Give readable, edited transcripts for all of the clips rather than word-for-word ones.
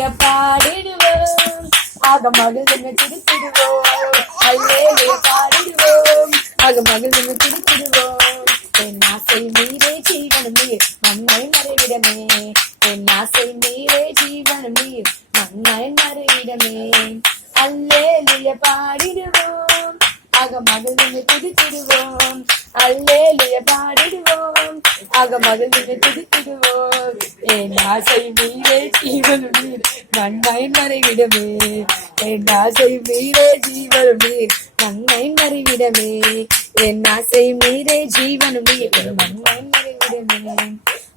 அல்லேலூயா பாடிடுவோம், ஆக மகிழ்ந்து திருத்திடுவோம். அல்லேலூயா பாடிடுவோம், ஆக மகிழ்ந்து திருத்திடுவோம். என் ஆசை நீரே ஜீவனும் நீர், மண்ணை மறைவிடமே. என் ஆசை நீரே ஜீவனும் நீர், மண்ணை மறைவிடமே. அல்லேலூயா பாடிடுவோம், ஆக மகிழ்ந்து துதித்திடுவோம். அல்லேலூயா பாடிடுவோம், ஆக மகிழ்ந்து துதித்திடுவோம். என் ஆசை நீரே ஜீவனும் நீர், மண்ணை மறைவிடமே. என் ஆசை நீரே ஜீவனும் நீர், மண்ணை மறைவிடமே. என் ஆசை நீரே ஜீவனும் நீர், மண்ணை மறைவிடமே.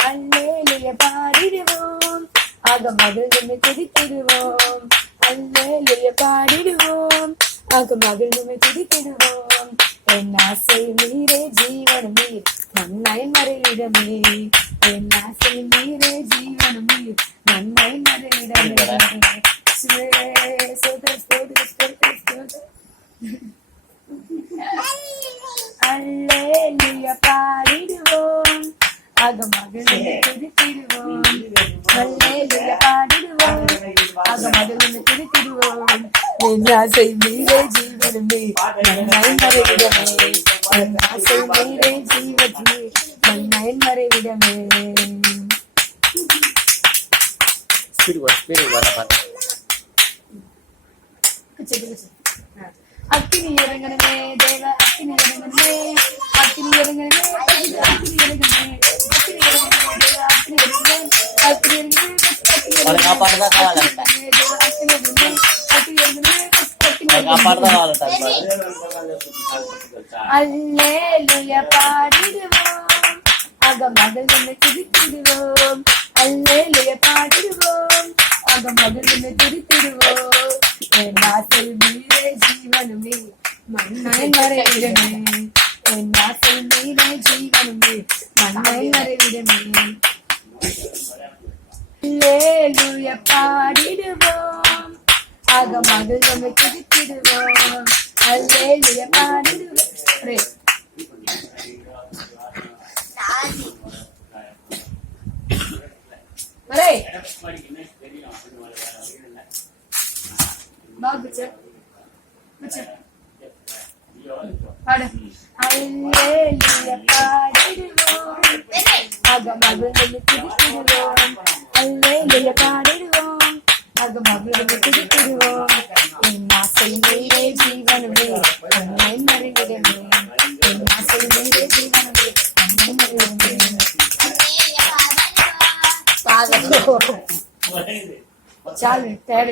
அல்லேலூயா பாடிடுவோம், ஆக மகிழ்ந்து துதித்திடுவோம். அல்லேலூயா பாடிடுவோம், ஆக மகிழ்ந்து துதித்திடுவோம். என் ஆசை நீரே ஜீவனும் நீர், மண்ணை மறைவிடமே. என் ஆசை நீரே ஜீவனும் நீர், மண்ணை மறைவிடமே. அல்லேலூயா பாடிடுவோம், ஆக மகிழ்ந்து துதித்திடுவோம். அல்லேலூயா பாடிடுவோம், ஆக மகிழ்ந்து துதித்திடுவோம். என் ஆசை நீரே ஜீவனும் நீர், மண்ணை மறைவிடமே. என் ஆசை நீரே ஜீவனும் நீர், மண்ணை மறைவிடமே. அக்கினி இறங்கணுமே தேவ, அக்கினி இறங்கணுமே, அக்கினி இறங்கணுமே, அக்கினி இறங்கணுமே, அக்கினி இறங்கணுமே தேவ, அக்கினி இறங்கணுமே, அக்கினி இறங்கணுமே, அல்லேலூயா பாடிடுவோம், ஆக மகிழ்ந்து துதித்திடுவோம். அல்லேலூயா பாடிடுவோம், ஆக மகிழ்ந்து துதித்திடுவோம். என் ஆசை நீரே ஜீவனும் நீர், மண்ணை மறைவிடமே. என் ஆசை நீரே ஜீவனும் நீர், மண்ணை மறைவிடமே. அல்லேலூயா பாடிடுவோம், ஆக மகிழ்ந்து துதித்திடுவோம். அல்லேலூயா பாடிடுவோம். அல்லேலூயா பாடிடுவோம், ஆக மகிழ்ந்து துதித்திடுவோம். அல்லேலூயா பாடிடுவோம், ஆக மகிழ்ந்து துதித்திடுவோம். என் ஆசை நீரே ஜீவனும் நீர், மண்ணை மறைவிடமே. என் ஆசை நீரே ஜீவனும் நீர், மண்ணை மறைவிடமே. चाल तैयार